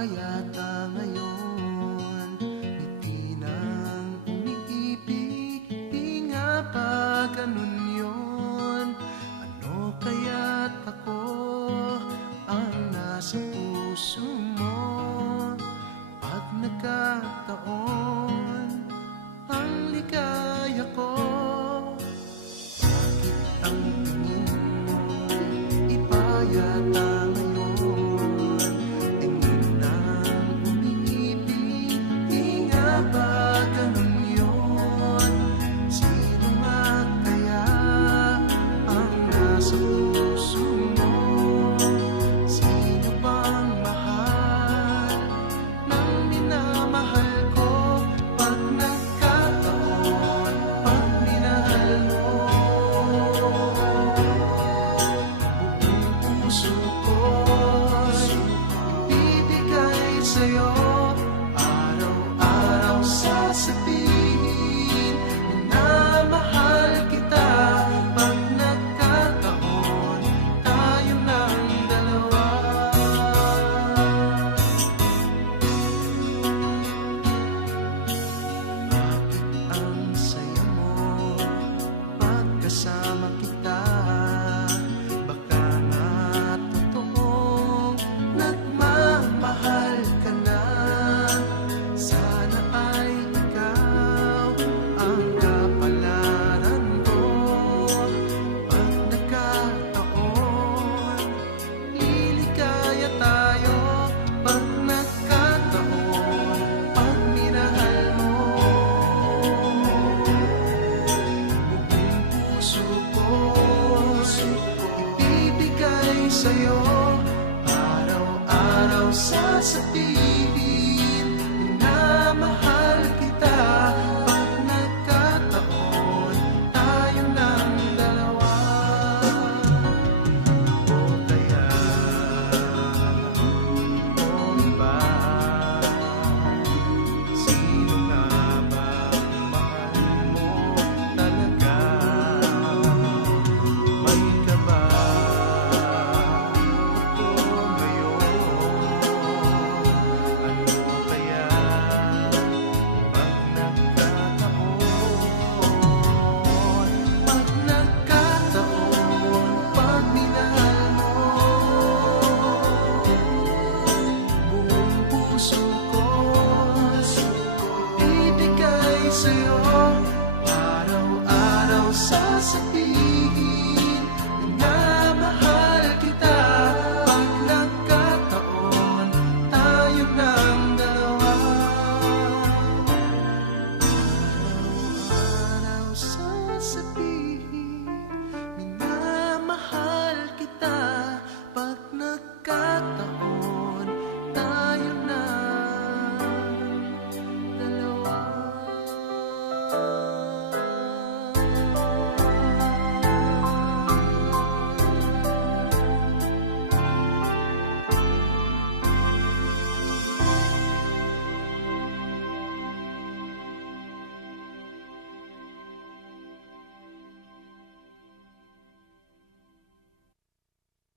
Payata ngayon, ngiti ng umiibig. Di nga ba ganun yun? Ano kaya't ako ang nasa puso mo? Pag nagkataon ang ligaya ko, bakit ang tingin mo ipayata ngayon? Tingin ng umiibig, di nga ba ganun yun? Sino nga kaya ang nasa puso mo? Sino bang mahal ng minamahal ko? Pag nagkataon, pag minahal mo, buong puso ko'y ibibigay sa'yo. Araw-araw sasabihin na mahal kita. Pag nagkataon, tayo ng dalawa. Bakit ang saya mo pag kasama kita? Baka nga totoong nagmamahal ka na. Sana ay ikaw ang kapalaran ko. Pag nagkataon, liligaya tayo. Pag nagkataon, pag minahal mo, buong puso ko ibibigay sa'yo. Araw-araw sasabihin na mahal